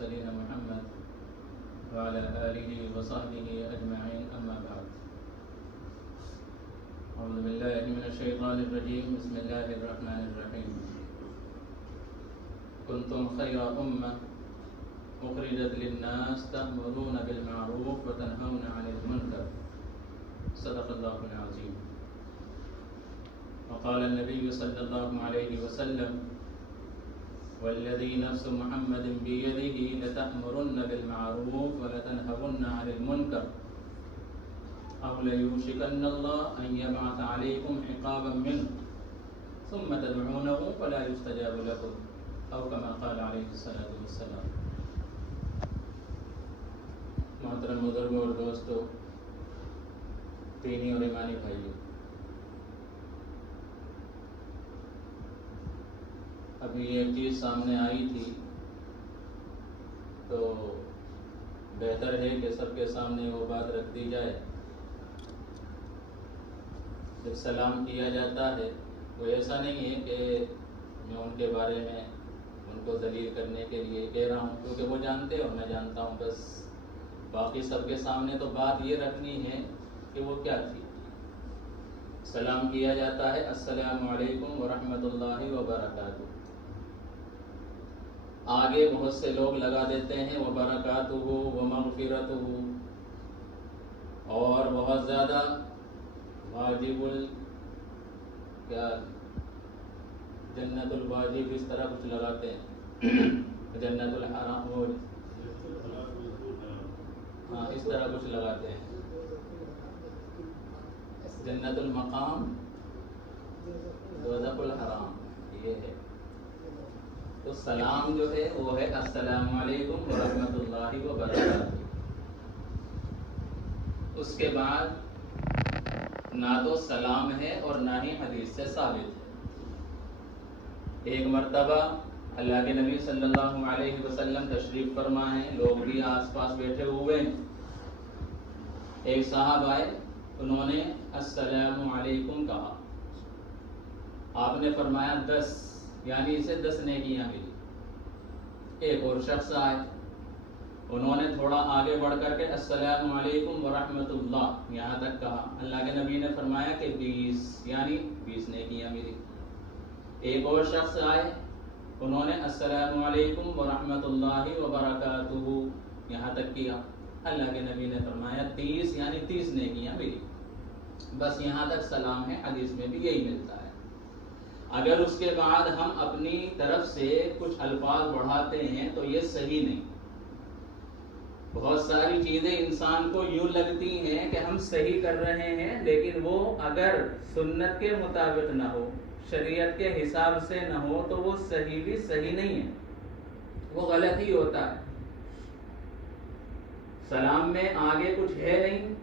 المرسلين محمد وعلى آله وصحبه أجمعين أما بعد أعوذ بالله من الشيطان الرجيم بسم الله الرحمن الرحيم كنتم خير أمة أخرجت للناس تأمرون بالمعروف وتنهون عن المنكر صدق الله العظيم وقال النبي صلى الله عليه وسلم والذي نفس محمد بيده لتأمرن بالمعروف ولتنهون عن المنكر أو ليوشكن الله أن يبعث عليكم عقابا منه ثم تدعونه فلا يستجاب لكم أو كما قال عليه الصلاة والسلام. محترم بزرگوں اور دوستو، دینی اور ایمانی بھائیوں، ابھی ایک چیز سامنے آئی تھی تو بہتر ہے کہ سب کے سامنے وہ بات رکھ دی جائے. جب سلام کیا جاتا ہے وہ ایسا نہیں ہے کہ میں ان کے بارے میں ان کو ذلیل کرنے کے لیے کہہ رہا ہوں، کیونکہ وہ جانتے اور میں جانتا ہوں. بس باقی سب کے سامنے تو بات یہ رکھنی ہے کہ وہ کیا تھی. سلام کیا جاتا ہے السلام علیکم ورحمۃ اللہ وبرکاتہ. آگے بہت سے لوگ لگا دیتے ہیں وبرکاتہ ومغفرتہ، اور بہت زیادہ واجب کیا جنت الواجب اس طرح کچھ لگاتے ہیں، جنت الحرام ہاں اس طرح کچھ لگاتے ہیں، جنت المقام دوزخ الحرام، یہ ہے. تو سلام جو ہے وہ ہے السلام علیکم ورحمۃ اللہ وبرکاتہ. اس کے بعد نہ تو سلام ہے اور نہ ہی حدیث سے ثابت ہے. ایک مرتبہ اللہ کے نبی صلی اللہ علیہ وسلم تشریف فرما ہے، لوگ بھی آس پاس بیٹھے ہوئے ہیں. ایک صاحب آئے، انہوں نے السلام علیکم کہا. آپ نے فرمایا 10، یعنی اسے 10 نیکیاں ملی. ایک اور شخص آئے، انہوں نے تھوڑا آگے بڑھ کر کے السلام علیکم ورحمۃ اللہ یہاں تک کہا. اللہ کے نبی نے فرمایا کہ 20، یعنی 20 نیکیاں ملی. ایک اور شخص آئے، انہوں نے السلام علیکم ورحمۃ اللہ وبرکاتہ یہاں تک کیا. اللہ کے نبی نے فرمایا 30، یعنی 30 نیکیاں ملی. بس یہاں تک سلام ہے، حدیث میں بھی یہی ملتا ہے. اگر اس کے بعد ہم اپنی طرف سے کچھ الفاظ بڑھاتے ہیں تو یہ صحیح نہیں. بہت ساری چیزیں انسان کو یوں لگتی ہیں کہ ہم صحیح کر رہے ہیں، لیکن وہ اگر سنت کے مطابق نہ ہو، شریعت کے حساب سے نہ ہو، تو وہ صحیح بھی صحیح نہیں ہے، وہ غلط ہی ہوتا ہے. سلام میں آگے کچھ ہے نہیں،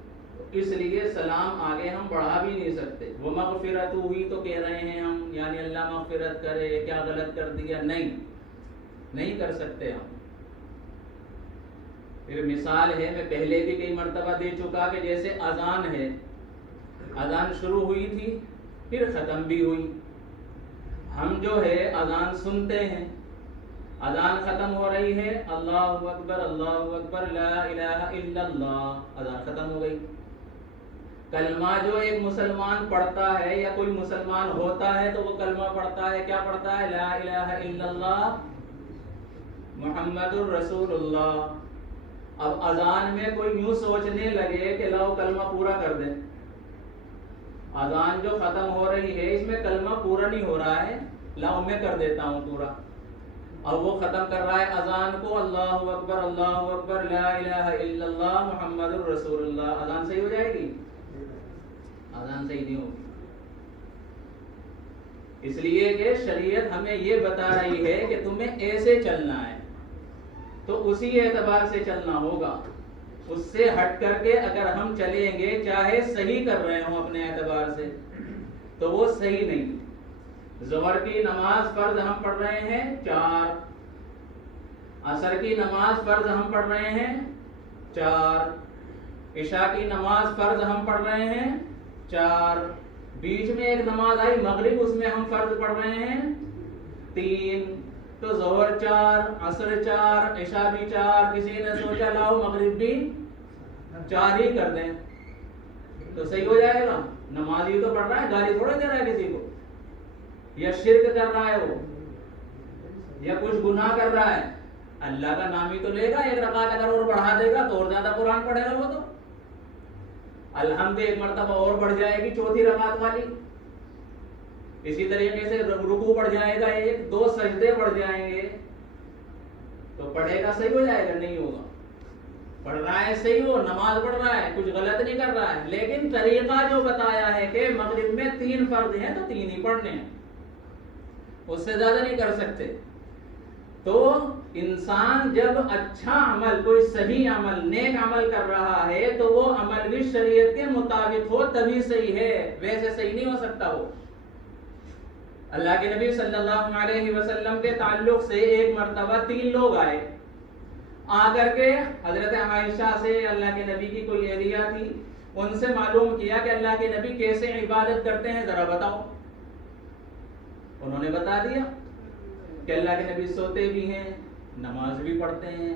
اس لیے سلام آگے ہم بڑھا بھی نہیں سکتے. وہ مغفرت ہوئی تو کہہ رہے ہیں ہم، یعنی اللہ مغفرت کرے، کیا غلط کر دیا؟ نہیں کر سکتے ہم. پھر مثال ہے، میں پہلے بھی کئی مرتبہ دے چکا کہ جیسے اذان ہے، اذان شروع ہوئی تھی پھر ختم بھی ہوئی. ہم جو ہے اذان سنتے ہیں، اذان ختم ہو رہی ہے، اللہ اکبر لا الہ الا اللہ، اذان ختم ہو گئی. کلمہ جو ایک مسلمان پڑھتا ہے یا کوئی مسلمان ہوتا ہے تو وہ کلمہ پڑھتا ہے، کیا پڑھتا ہے؟ لا الہ الا اللہ محمد الرسول اللہ. اب اذان میں کوئی یوں سوچنے لگے کہ لاؤ کلمہ پورا کر دیں، اذان جو ختم ہو رہی ہے اس میں کلمہ پورا نہیں ہو رہا ہے، لاؤ میں کر دیتا ہوں پورا. اب وہ ختم کر رہا ہے اذان کو، اللہ اکبر لا الہ الا اللہ محمد الرسول اللہ. اذان صحیح ہو جائے گی؟ اذان صحیح نہیں ہوگی. اس لیے کہ شریعت ہمیں یہ بتا رہی ہے کہ تمہیں ایسے چلنا ہے، تو اسی اعتبار سے چلنا ہوگا. اس سے ہٹ کر کے اگر ہم چلیں گے، چاہے صحیح کر رہے ہوں اپنے اعتبار سے، تو وہ صحیح نہیں. ظہر کی نماز فرض ہم پڑھ رہے ہیں 4، عصر کی نماز فرض ہم پڑھ رہے ہیں 4، عشاء کی نماز فرض ہم پڑھ رہے ہیں 4، بیچ میں ایک نماز آئی مغرب، اس میں ہم فرض پڑھ رہے ہیں 3، تو ظہر 4، عصر 4، عشاء بھی 4، کسی نے سوچا لاؤ مغرب بھی 4 ہی کر دیں تو صحیح ہو جائے گا؟ نماز ہی تو پڑھ رہا ہے، گالی تھوڑے دے رہا ہے کسی کو، یا شرک کر رہا ہے وہ، یا کچھ گناہ کر رہا ہے، اللہ کا نام ہی تو لے گا، 1 رکعت اگر اور بڑھا دے گا تو اور زیادہ قرآن پڑھے گا وہ تو، الحمد 1 مرتبہ اور بڑھ جائے گی 4تھی رکعت والی، اسی طریقے سے رکوع بڑھ جائے گا 1، 2 سجدے بڑھ جائیں گے تو پڑھے گا صحیح ہو جائے گا؟ نہیں ہوگا۔ پڑھ رہا ہے صحیح، وہ نماز پڑھ رہا ہے، کچھ غلط نہیں کر رہا ہے، لیکن طریقہ جو بتایا ہے کہ مغرب میں 3 فرض ہیں تو 3 ہی پڑھنے ہیں، اس سے زیادہ نہیں کر سکتے۔ تو انسان جب اچھا عمل، کوئی صحیح عمل، نیک عمل کر رہا ہے تو وہ عمل بھی شریعت کے مطابق ہو تبھی صحیح ہے، ویسے صحیح نہیں ہو سکتا وہ۔ اللہ کے نبی صلی اللہ علیہ وسلم کے تعلق سے ایک مرتبہ 3 لوگ آئے، آ کر کے حضرت عائشہ سے، اللہ کے نبی کی کوئی اہلیہ تھی، ان سے معلوم کیا کہ اللہ کے نبی کیسے عبادت کرتے ہیں ذرا بتاؤ۔ انہوں نے بتا دیا کہ اللہ کے نبی سوتے بھی ہیں، نماز بھی پڑھتے ہیں،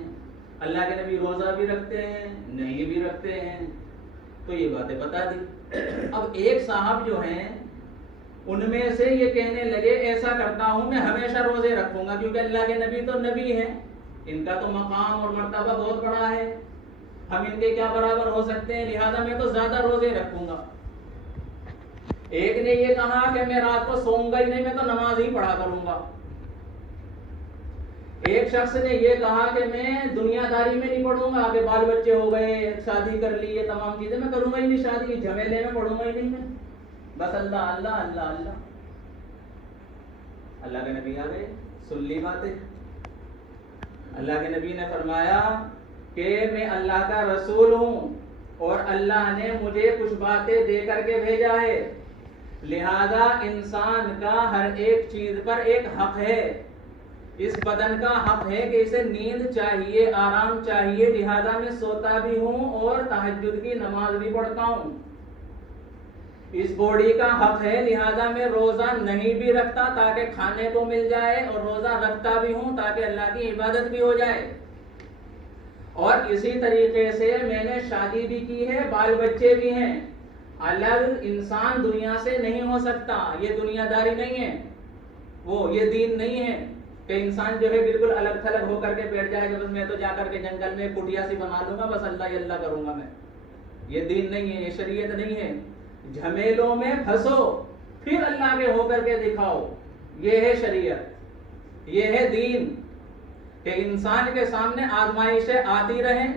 اللہ کے نبی روزہ بھی رکھتے ہیں، نہیں بھی رکھتے ہیں، تو یہ باتیں بتا دی۔ اب ایک صاحب جو ہیں ان میں سے یہ کہنے لگے ایسا کرتا ہوں میں ہمیشہ روزے رکھوں گا، کیونکہ اللہ کے نبی تو نبی ہیں، ان کا تو مقام اور مرتبہ بہت بڑا ہے، ہم ان کے کیا برابر ہو سکتے ہیں، لہذا میں تو زیادہ روزے رکھوں گا۔ ایک نے یہ کہا کہ میں رات کو سوؤں گا ہی نہیں، میں تو نماز ہی پڑھا کروں گا۔ ایک شخص نے یہ کہا کہ میں دنیا داری میں نہیں پڑھوں گا، کہ بال بچے ہو گئے، شادی کر لی، یہ تمام چیزیں میں کروں گا ہی نہیں، شادی جھمیلے میں پڑھوں گا ہی نہیں، میں بس اللہ اللہ اللہ اللہ۔ اللہ کے نبی آ گئے، سن لی باتیں۔ اللہ کے نبی نے فرمایا کہ میں اللہ کا رسول ہوں اور اللہ نے مجھے کچھ باتیں دے کر کے بھیجا ہے، لہذا انسان کا ہر ایک چیز پر ایک حق ہے۔ اس بدن کا حق ہے کہ اسے نیند چاہیے، آرام چاہیے، لہذا میں سوتا بھی ہوں اور تہجد کی نماز بھی پڑھتا ہوں۔ اس باڈی کا حق ہے، لہذا میں روزہ نہیں بھی رکھتا تاکہ کھانے کو مل جائے، اور روزہ رکھتا بھی ہوں تاکہ اللہ کی عبادت بھی ہو جائے۔ اور اسی طریقے سے میں نے شادی بھی کی ہے، بال بچے بھی ہیں۔ الگ انسان دنیا سے نہیں ہو سکتا، یہ دنیا داری نہیں ہے، وہ یہ دین نہیں ہے کہ انسان جو ہے بالکل الگ تھلگ ہو کر کے بیٹھ جائے کہ بس میں تو جا کر کے جنگل میں کٹیا سی بنا لوں گا، بس اللہ ہی اللہ کروں گا میں۔ یہ دین نہیں ہے، یہ شریعت نہیں ہے۔ جھمیلوں میں پھنسو پھر اللہ کے ہو کر کے دکھاؤ، یہ ہے شریعت، یہ ہے دین، کہ انسان کے سامنے آزمائشیں آتی رہیں،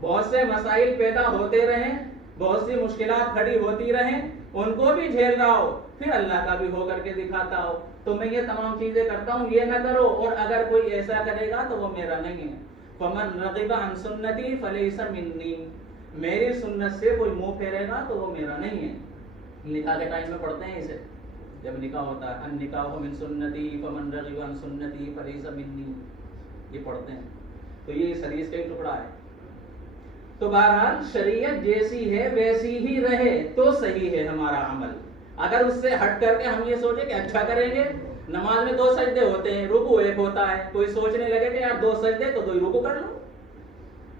بہت سے مسائل پیدا ہوتے رہیں، بہت سی مشکلات کھڑی ہوتی رہیں، ان کو بھی جھیل رہا ہو، پھر اللہ کا بھی ہو کر کے دکھاتا ہو تو میں یہ تمام چیزیں کرتا ہوں، یہ نہ کرو، اور اگر کوئی ایسا کرے گا تو وہ میرا نہیں ہے۔ فمن رغب عن سنتی فلیس منی، میری سنت سے کوئی منہ پھیرے گا تو وہ میرا نہیں ہے۔ نکاح کے ٹائم میں پڑھتے ہیں اسے، جب نکاح ہوتا ہے النکاح من سنتی فمن رغب عن سنتی فلیس منی، یہ پڑھتے ہیں، تو یہ اس حدیث کا ایک ٹکڑا ہے۔ تو بہرحال شریعت جیسی ہے ویسی ہی رہے تو صحیح ہے ہمارا عمل۔ اگر اس سے ہٹ کر کے ہم یہ سوچیں کہ اچھا کریں گے، نماز میں 2 سجدے ہوتے ہیں، رکوع 1 ہوتا ہے، کوئی سوچنے لگے کہ یار 2 سجدے تو 2 ہی رکوع کر لو،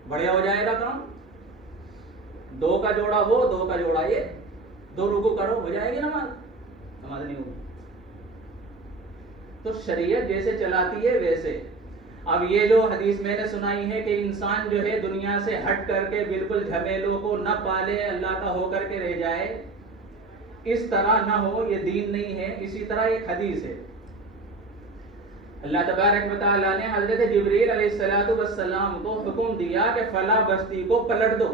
بڑھیا ہو جائے گا کام، 2 کا جوڑا وہ 2 کا جوڑا یہ، 2 رکوع کرو، ہو جائے گی نماز، نماز نہیں ہوگی۔ تو شریعت جیسے چلاتی ہے ویسے۔ اب یہ جو حدیث میں نے سنائی ہے کہ انسان جو ہے دنیا سے ہٹ کر کے بالکل جھمیلوں کو نہ پالے، اللہ کا ہو کر کے رہ جائے، اس طرح نہ ہو، یہ دین نہیں ہے۔ اسی طرح ایک حدیث ہے، اللہ تبارک و تعالیٰ نے حضرت جبریل علیہ السلام کو حکم دیا کہ فلاں بستی کو پلٹ دو۔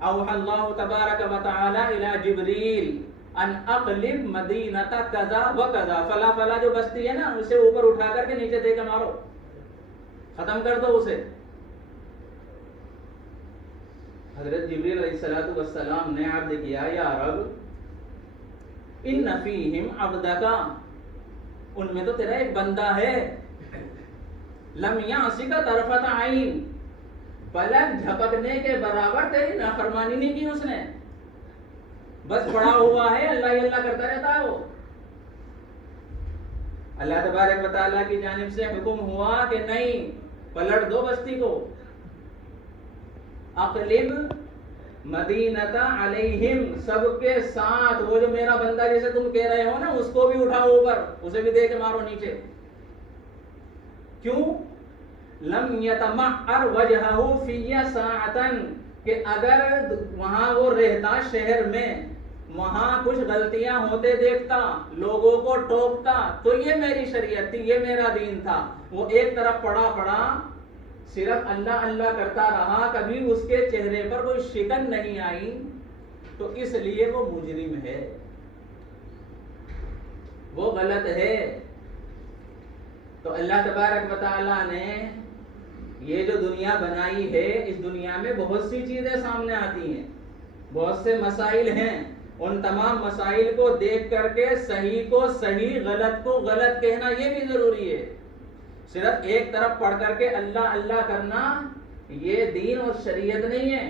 اوحى اللہ تبارک و تعالیٰ الی جبریل ان اقلب مدینۃ کذا و کذا، فلاں فلاں جو بستی ہے نا اسے اوپر اٹھا کر کے نیچے دے کے مارو، ختم کر دو اسے۔ حضرت جبریل علیہ السلام نے عرض کیا یا رب ان فیہم عبدک، ان میں تو تیرا ایک بندہ ہے، لم یعصک طرفۃ عین، پلک جھپکنے کے برابر تیری نافرمانی نہیں کی اس نے، بس پڑا ہوا ہے اللہ ہی اللہ کرتا رہتا ہے وہ۔ اللہ تبارک و تعالیٰ کی جانب سے حکم ہوا کہ نہیں، پلٹ دو بستی کو، اقلب مدینہ علیہم، سب کے ساتھ وہ جو میرا بندہ جیسے تم کہہ رہے ہو نا، اس کو بھی اٹھاؤ اوپر، اسے بھی دے کے مارو نیچے. کیوں؟ لم یتمعر وجہہ فی ساعتا، کہ اگر وہاں وہ رہتا شہر میں، وہاں کچھ غلطیاں ہوتے دیکھتا، لوگوں کو ٹوکتا، تو یہ میری شریعت تھی، یہ میرا دین تھا. وہ ایک طرف پڑا صرف اللہ اللہ کرتا رہا، کبھی اس کے چہرے پر کوئی شکن نہیں آئی، تو اس لیے وہ مجرم ہے، وہ غلط ہے. تو اللہ تبارک و تعالیٰ نے یہ جو دنیا بنائی ہے، اس دنیا میں بہت سی چیزیں سامنے آتی ہیں، بہت سے مسائل ہیں. ان تمام مسائل کو دیکھ کر کے صحیح کو صحیح، غلط کو غلط کہنا یہ بھی ضروری ہے. صرف ایک طرف پڑھ کر کے اللہ اللہ کرنا یہ دین اور شریعت نہیں ہے.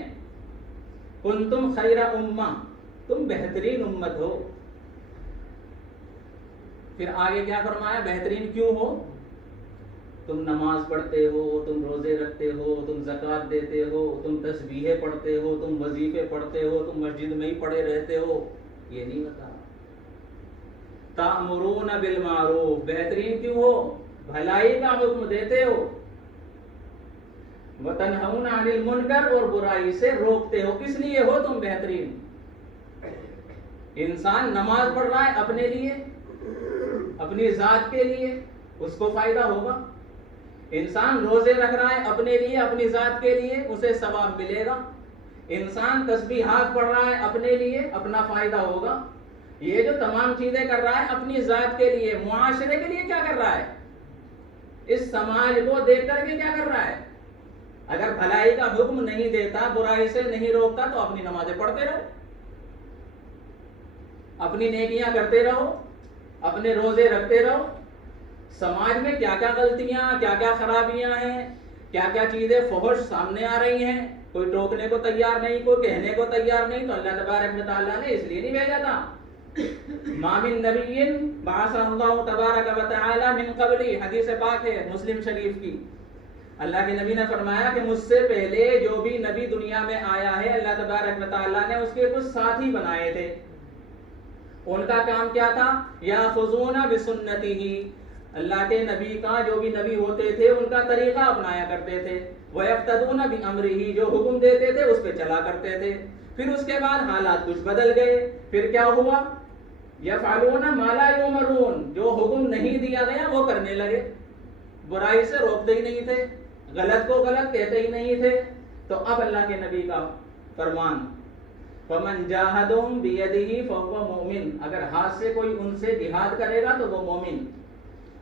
کنتم خیر امہ، تم بہترین امت ہو. پھر آگے کیا فرمایا؟ بہترین کیوں ہو؟ تم نماز پڑھتے ہو، تم روزے رکھتے ہو، تم زکوٰۃ دیتے ہو، تم تسبیحیں پڑھتے ہو، تم وظیفے پڑھتے ہو، تم مسجد میں ہی پڑھے رہتے ہو. یہ نہیں بتا. تأمرون بالمعروف، بہترین کیوں ہو؟ بھلائی کا حکم دیتے ہو. وتنہون عن المنکر، اور برائی سے روکتے ہو. کس لیے ہو تم بہترین؟ انسان نماز پڑھ رہا ہے اپنے لیے، اپنی ذات کے لیے، اس کو فائدہ ہوگا. انسان روزے رکھ رہا ہے اپنے لیے، اپنی ذات کے لیے، اسے ثواب ملے گا. انسان تسبیحات پڑھ رہا ہے اپنے لیے، اپنا فائدہ ہوگا. یہ جو تمام چیزیں کر رہا ہے اپنی ذات کے لیے، معاشرے کے لیے کیا کر رہا ہے؟ اس سماج کو دیکھ کر کے کیا کر رہا ہے؟ اگر بھلائی کا حکم نہیں دیتا، برائی سے نہیں روکتا، تو اپنی نمازیں پڑھتے رہو، اپنی نیکیاں کرتے رہو، اپنے روزے رکھتے رہو. سماج میں کیا کیا غلطیاں، کیا کیا خرابیاں ہیں، کیا کیا چیزیں فحش سامنے آ رہی ہیں، کوئی ٹوکنے کو تیار نہیں، کوئی کہنے کو تیار نہیں. تو اللہ تبارک و تعالیٰ نے اس لیے نہیں بھیجا تھا. ما من نبی بعث اللہ تبارک و تعالی من قبلی، حدیث پاک ہے مسلم شریف کی. اللہ کے نبی نے فرمایا کہ مجھ سے پہلے جو بھی نبی دنیا میں آیا ہے، اللہ تبارک و تعالیٰ نے اس کے کچھ ساتھی بنائے تھے. ان کا کام کیا تھا؟ یاخذون بسنتہ، اللہ کے نبی کا، جو بھی نبی ہوتے تھے ان کا طریقہ اپنایا کرتے تھے. وَيَقْتَدُونَ بِأَمْرِهِ، جو حکم دیتے تھے اس پہ چلا کرتے تھے. پھر اس کے بعد حالات کچھ بدل گئے. پھر کیا ہوا؟ يَفْعَلُونَ مَا لَا يُؤْمَرُونَ، جو حکم نہیں دیا گیا وہ کرنے لگے. برائی سے روکتے ہی نہیں تھے، غلط کو غلط کہتے ہی نہیں تھے. تو اب اللہ کے نبی کا فرمان، فَمَنْ جَاهَدَهُمْ بِيَدِهِ فَهُوَ مُؤْمِنٌ، اگر ہاتھ سے کوئی ان سے جہاد کرے گا تو وہ مومن.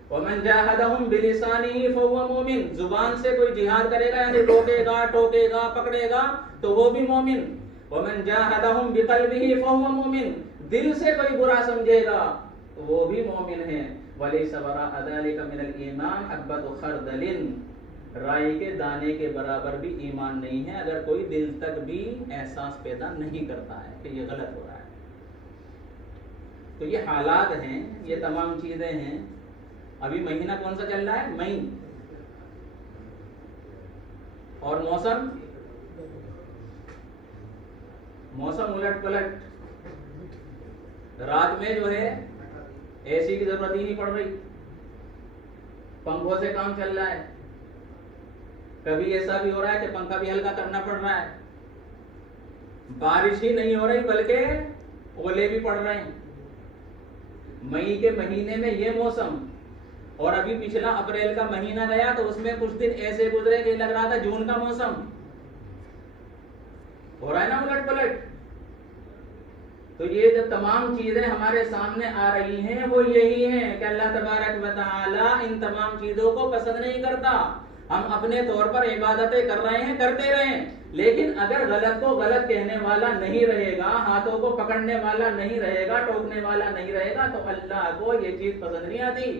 وَمَنْ جَاهَدَهُمْ بِلِسَانِهِ فَهُوَ مُؤْمِنٌ، زبان سے کوئی جہاد کرے گا یعنی روکے گا، ٹوکے گا، پکڑے گا، تو وہ بھی مومن. وَمَنْ جَاهَدَهُمْ بِقَلْبِهِ فَهُوَ مُؤْمِنٌ، دل سے کوئی برا سمجھے گا تو وہ بھی مومن ہے. وَلَيْسَ وَرَاءَ ذَلِكَ مِنَ الْإِيمَانِ حَبَّةُ خَرْدَلٍ، رائی کے دانے کے برابر بھی ایمان نہیں ہے اگر کوئی دل تک بھی احساس پیدا نہیں کرتا ہے کہ یہ غلط ہو رہا ہے. تو یہ حالات ہیں، یہ تمام چیزیں ہیں. ابھی مہینہ کون سا چل رہا ہے؟ مئی. اور موسم الٹ پلٹ. رات میں جو ہے اے سی کی ضرورت ہی نہیں پڑ رہی، پنکھوں سے کام چل رہا ہے. کبھی ایسا بھی ہو رہا ہے کہ پنکھا بھی ہلکا کرنا پڑ رہا ہے. بارش ہی نہیں ہو رہی بلکہ اولے بھی پڑ رہے ہیں. مئی کے مہینے میں یہ موسم، اور ابھی پچھلا اپریل کا مہینہ گیا تو اس میں کچھ دن ایسے گزرے کہ لگ رہا تھا جون کا موسم. ہو رہا ہے نا الٹ پلٹ. تو یہ جو تمام چیزیں ہمارے سامنے آ رہی ہیں وہ یہی ہیں کہ اللہ تبارک و تعالی ان تمام چیزوں کو پسند نہیں کرتا. ہم اپنے طور پر عبادتیں کر رہے ہیں، کرتے رہیں، لیکن اگر غلط کو غلط کہنے والا نہیں رہے گا، ہاتھوں کو پکڑنے والا نہیں رہے گا، ٹوکنے والا نہیں رہے گا، تو اللہ کو یہ چیز پسند نہیں آتی.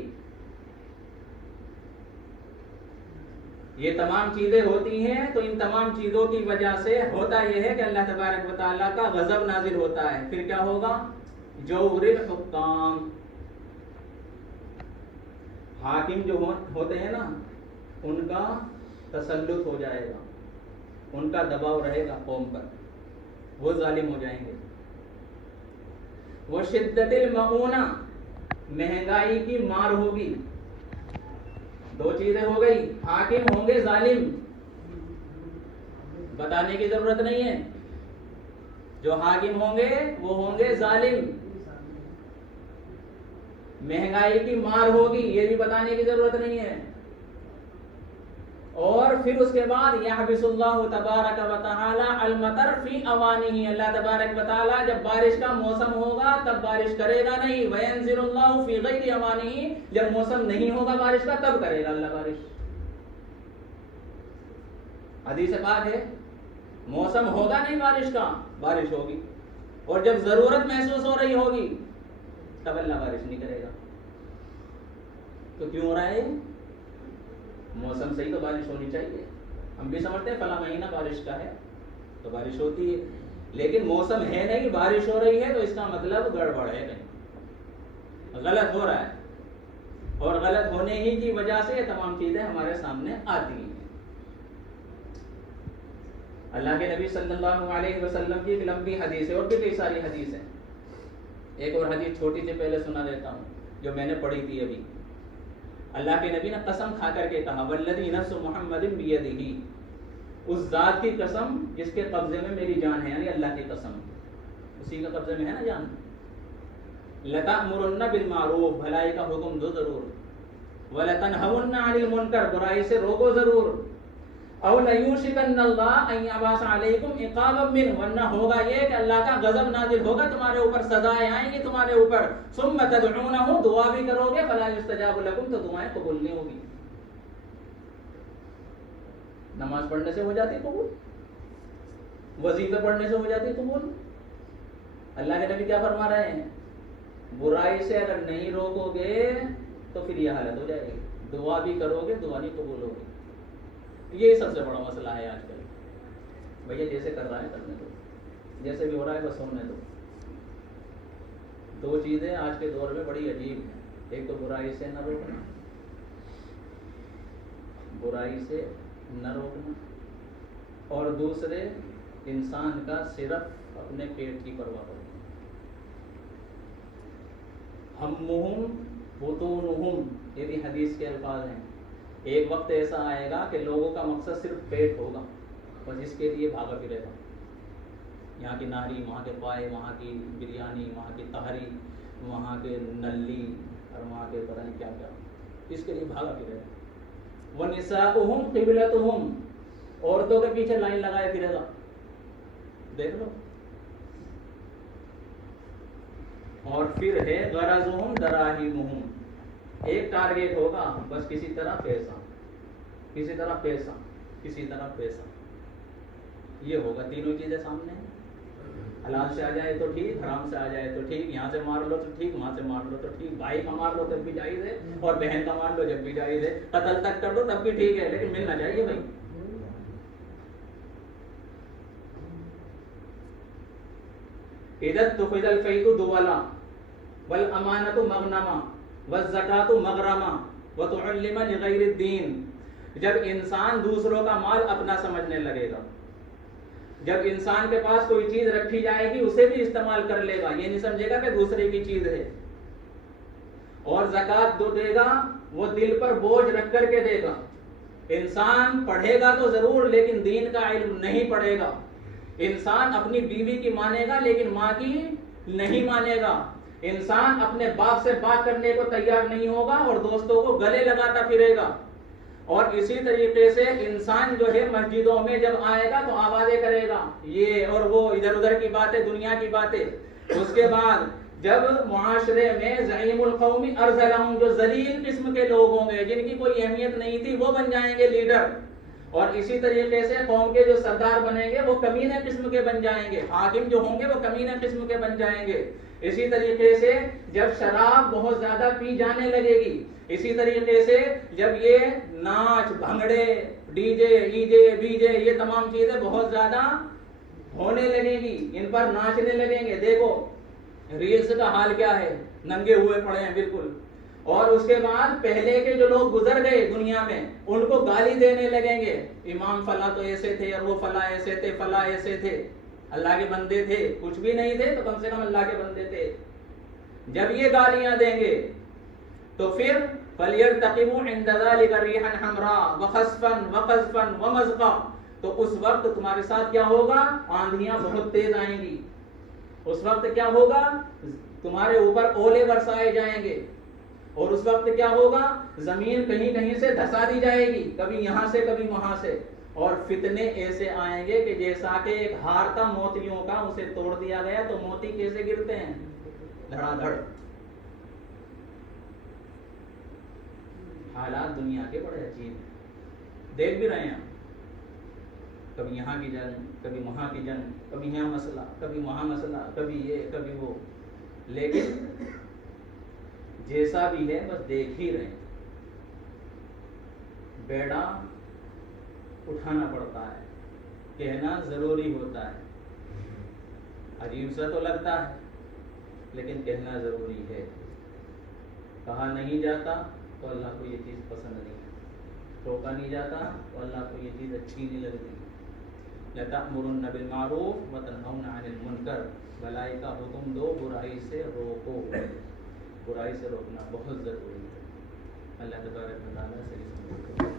یہ تمام چیزیں ہوتی ہیں تو ان تمام چیزوں کی وجہ سے ہوتا یہ ہے کہ اللہ تبارک و تعالیٰ کا غضب نازل ہوتا ہے. پھر کیا ہوگا؟ جور الحکام، حاکم جو ہوتے ہیں نا ان کا تسلط ہو جائے گا، ان کا دباؤ رہے گا قوم پر، وہ ظالم ہو جائیں گے. وہ شدت المعونہ، مہنگائی کی مار ہوگی. دو چیزیں ہو گئی، حاکم ہوں گے ظالم، بتانے کی ضرورت نہیں ہے. جو حاکم ہوں گے وہ ہوں گے ظالم. مہنگائی کی مار ہوگی، یہ بھی بتانے کی ضرورت نہیں ہے. اور پھر اس کے بعد یحبس اللہ تبارک و تعالی المطر فی اوانہ، اللہ تبارک و تعالی جب بارش کا موسم ہوگا تب بارش کرے گا نہیں. وینزل اللہ فی غیر اوانہ، جب موسم نہیں ہوگا بارش کا تب کرے گا اللہ بارش. حدیث پاک ہے، موسم ہوگا نہیں بارش کا، بارش ہوگی. اور جب ضرورت محسوس ہو رہی ہوگی تب اللہ بارش نہیں کرے گا. تو کیوں ہو رہا ہے؟ موسم صحیح تو بارش ہونی چاہیے. ہم بھی سمجھتے ہیں فلاں مہینہ بارش کا ہے تو بارش ہوتی ہے، لیکن موسم ہے نہیں، بارش ہو رہی ہے تو اس کا مطلب گڑبڑ ہے، کہیں غلط ہو رہا ہے. اور غلط ہونے ہی کی وجہ سے یہ تمام چیزیں ہمارے سامنے آتی ہیں. اللہ کے نبی صلی اللہ علیہ وسلم کی ایک لمبی حدیث ہے، اور بھی کئی ساری حدیث ہیں. ایک اور حدیث چھوٹی سی پہلے سنا دیتا ہوں جو میں نے پڑھی تھی ابھی. اللہ کے نبی نے قسم کھا کر کے کہا والذی نفس محمد بیدہ، اس ذات کی قسم جس کے قبضے میں میری جان ہے، یعنی اللہ کی قسم، اسی کے قبضے میں ہے نا جان. لتأمرن بالمعروف، بھلائی کا حکم دو ضرور، ولتنہون عن المنکر، برائی سے روکو ضرور، او لیوشکن اللہ ان یبعث علیکم عقابا منہ، ورنہ ہوگا یہ کہ اللہ کا غضب نازل ہوگا تمہارے اوپر، سزائیں آئیں گی تمہارے اوپر. ثم تدعونہ، دعا بھی کرو گے، فلا یستجاب لکم، تو دعائیں قبول نہیں ہوگی. نماز پڑھنے سے ہو جاتی قبول، وظیفے پڑھنے سے ہو جاتی قبول. اللہ کے نبی کیا فرما رہے ہیں؟ برائی سے اگر نہیں روکو گے تو پھر یہ حالت ہو جائے گی. دعا بھی کرو گے، دعا نہیں قبول ہوگی. یہ سب سے بڑا مسئلہ ہے آج کل. بھیا جیسے کر رہا ہے کرنے دو، جیسے بھی ہو رہا ہے بس ہونے دو. دو چیزیں آج کے دور میں بڑی عجیب ہیں. ایک تو برائی سے نہ روکنا، برائی سے نہ روکنا، اور دوسرے انسان کا صرف اپنے پیٹ کی پرواہ کرنا. ہمہم بطونہم، یہ بھی حدیث کے الفاظ ہیں. ایک وقت ایسا آئے گا کہ لوگوں کا مقصد صرف پیٹ ہوگا، بس اس کے لیے بھاگا پھرے گا. یہاں کی نہاری، وہاں کے پائے، وہاں کی بریانی، وہاں کی تہری، وہاں کے نلی، اور وہاں کے پتہ نہیں کیا کیا، اس کے لیے بھاگا پھرے گا. وَنِسَاؤُهُمْ قِبْلَتُهُمْ، عورتوں کے پیچھے لائن لگائے پھرے گا. دیکھ لو. اور پھر ہے غرضهم دراہمهم، ایک ٹارگیٹ ہوگا بس، کسی طرح پیسہ، کسی طرح پیسہ، کسی طرح پیسہ. یہ ہوگا. تینوں چیزیں سامنے ہیں. حلال سے آ جائے تو ٹھیک، حرام سے آ جائے تو ٹھیک. یہاں سے مار لو تو ٹھیک، وہاں سے مار لو تو ٹھیک. بھائی کا مار لو تب بھی جائز ہے، اور بہن کا مار لو جب بھی جائز ہے. قتل تک کر دو تب بھی ٹھیک ہے، لیکن ملنا چاہیے بھائی. اذا اتخذ الفیء دولا والامانۃ مغنما والزکاۃ مغرما وتعلم لغیر الدین، جب انسان دوسروں کا مال اپنا سمجھنے لگے گا، جب انسان کے پاس کوئی چیز رکھی جائے گی اسے بھی استعمال کر لے گا، یہ نہیں سمجھے گا کہ دوسرے کی چیز ہے. اور زکوٰۃ جو دے گا وہ دل پر بوجھ رکھ کر کے دے گا. انسان پڑھے گا تو ضرور، لیکن دین کا علم نہیں پڑھے گا. انسان اپنی بیوی کی مانے گا لیکن ماں کی نہیں مانے گا. انسان اپنے باپ سے بات کرنے کو تیار نہیں ہوگا اور دوستوں کو گلے لگاتا پھرے گا. اور اسی طریقے سے انسان جو ہے مسجدوں میں جب آئے گا تو آوازیں کرے گا، یہ اور وہ، ادھر ادھر کی باتیں، دنیا کی باتیں. اس کے بعد جب معاشرے میں زعیم القوم ارذلہم، جو ذلیل قسم کے لوگ ہوں گے جن کی کوئی اہمیت نہیں تھی، وہ بن جائیں گے لیڈر. اور اسی طریقے سے قوم کے جو سردار بنیں گے وہ کمینے قسم کے بن جائیں گے. حاکم جو ہوں گے وہ کمینے قسم کے بن جائیں گے. اسی طریقے سے جب شراب بہت زیادہ پی جانے لگے گی، اسی طریقے سے جب یہ ناچ بھنگڑے، ڈی جے، ای جے، بی جے، یہ تمام چیزیں بہت زیادہ ہونے لگیں گی، ان پر ناچنے لگیں گے. دیکھو ریلز کا حال کیا ہے، ننگے ہوئے پڑے ہیں بالکل. اور اس کے بعد پہلے کے جو لوگ گزر گئے دنیا میں ان کو گالی دینے لگیں گے، امام فلاں تو ایسے تھے اور وہ فلاں ایسے تھے، فلاں ایسے تھے، اللہ کے بندے تھے، کچھ بھی نہیں تھے تو کم سے کم اللہ کے بندے تھے۔ جب یہ گالیاں دیں گے تو پھر فَلْيَرْتَقِبُوا عِنْدَ ذَلِكَ رِيحًا حَمْرَاءَ وَخَسْفًا وَقَذْفًا وَمَزْقًا، تو اس وقت تمہارے ساتھ کیا ہوگا؟ آندھیاں بہت تیز آئیں گی، اس وقت کیا ہوگا؟ تمہارے اوپر اولے برسائے جائیں گے، اور اس وقت کیا ہوگا؟ زمین کہیں کہیں سے دھسا دی جائے گی، کبھی یہاں سے کبھی وہاں سے، اور فتنے ایسے آئیں گے کہ جیسا کہ ایک ہار تھا موتیوں کا، اسے توڑ دیا گیا تو موتی کیسے گرتے ہیں؟ دھڑا دھڑ۔ حالات دنیا کے بڑے عجیب ہیں، دیکھ بھی رہے ہیں، کبھی یہاں کی جنگ، کبھی وہاں کی جنگ، کبھی یہاں مسئلہ، کبھی وہاں مسئلہ، کبھی یہ کبھی وہ، لیکن جیسا بھی ہے بس دیکھ ہی رہے ہیں۔ بیڑا اٹھانا پڑتا ہے، کہنا ضروری ہوتا ہے، عجیب سا تو لگتا ہے لیکن کہنا ضروری ہے۔ کہا نہیں جاتا تو اللہ کو یہ چیز پسند نہیں، ٹوکا نہیں جاتا تو اللہ کو یہ چیز اچھی نہیں لگتی۔ لَتَأْمُرُنَّ بِالْمَعْرُوفِ وَتَنْهَوْنَ عَنِ الْمُنْكَرِ، بھلائی کا حکم دو، برائی سے روکو، برائی سے روکنا بہت ضروری ہے۔ اللہ تبارک و تعالیٰ سے